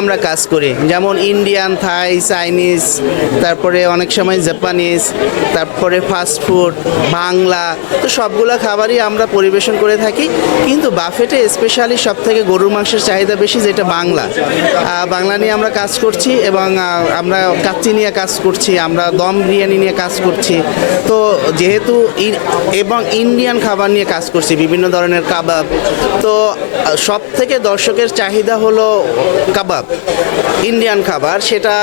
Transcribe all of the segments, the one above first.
আমরা কাজ করি, যেমন ইন্ডিয়ান, থাই, চাইনিজ, তারপরে অনেক সময় জাপানিজ, তারপরে ফাস্ট ফুড, বাংলা, তো সবগুলো খাবারই আমরা পরিবেশন করে থাকি। কিন্তু বাফেটে স্পেশালি সব থেকে গরুর মাংসের চাহিদা বেশি, যেটা বাংলা। বাংলা নিয়ে আমরা কাজ করছি এবং আমরা কাচ্চি নিয়ে কাজ করছি, আমরা দম বিরিয়ানি নিয়ে কাজ করছি। তো যেহেতু এবং ইন্ডিয়ান খাবার নিয়ে কাজ করছি, বিভিন্ন ধরনের কাবাব। তো সব থেকে দর্শকের চাহিদা হলো কাবাব, ইন্ডিয়ান খাবার। সেটা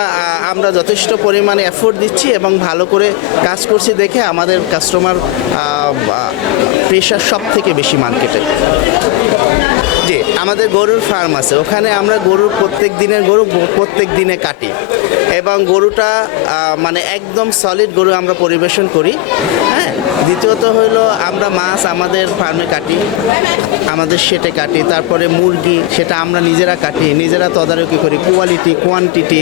আমরা যথেষ্ট পরিমাণে এফোর্ট দিচ্ছি এবং ভালো করে কাজ করছি দেখে আমাদের কাস্টমার প্রেশার সব থেকে বেশি মার্কেটে। জি, আমাদের গরুর ফার্ম আছে, ওখানে আমরা গরুর প্রত্যেক দিনে কাটি এবং গরুটা মানে একদম সলিড গরু আমরা পরিবেশন করি। হ্যাঁ, দ্বিতীয়ত হইলো আমরা মাছ আমাদের ফার্মে কাটি, আমাদের সেটে কাটি। তারপরে মুরগি, সেটা আমরা নিজেরা কাটি, নিজেরা তদারকি করি। কোয়ালিটি, কোয়ান্টিটি,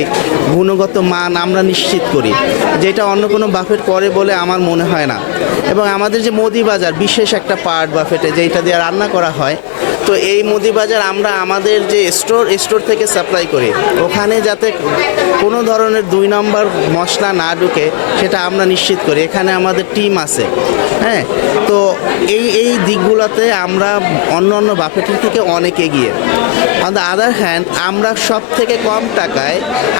গুণগত মান আমরা নিশ্চিত করি, যেটা অন্য কোনো বাফেট করে বলে আমার মনে হয় না। এবং আমাদের যে মুদি বাজার, বিশেষ একটা পার্ট বাফেটে যেটা দিয়ে রান্না করা হয়, তো এই মুদি বাজার আমরা আমাদের যে স্টোর থেকে সাপ্লাই করি, ওখানে যাতে কোনো ধরনের 2 নম্বর মশলা না ঢুকে সেটা আমরা নিশ্চিত করি। এখানে আমাদের টিম আছে। হ্যাঁ, তো এই দিকগুলোতে আমরা অন্য বাফেটের থেকে অনেক এগিয়ে। অন দ্য আদার হ্যান্ড, আমরা সব থেকে কম টাকায়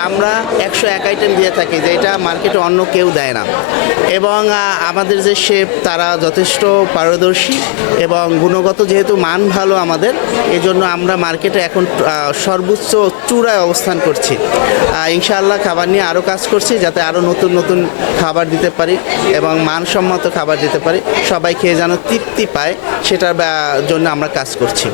আমরা 101 আইটেম দিয়ে থাকি, যেটা মার্কেটে অন্য কেউ দেয় না। এবং আমাদের যে শেফ, তারা যথেষ্ট পারদর্শী এবং গুণগত যেহেতু মান ভালো আমাদের, এজন্য আমরা মার্কেটে এখন সর্বোচ্চ চূড়ায় অবস্থান করছি। ইনশাআল্লাহ খাবার নিয়ে আরও কাজ করছি, যাতে আরও নতুন নতুন খাবার দিতে পারি এবং মানসম্মত খাবার দিতে পারি, সবাই খেয়ে যেন তৃপ্তি পায়, সেটার জন্য আমরা কাজ করছি।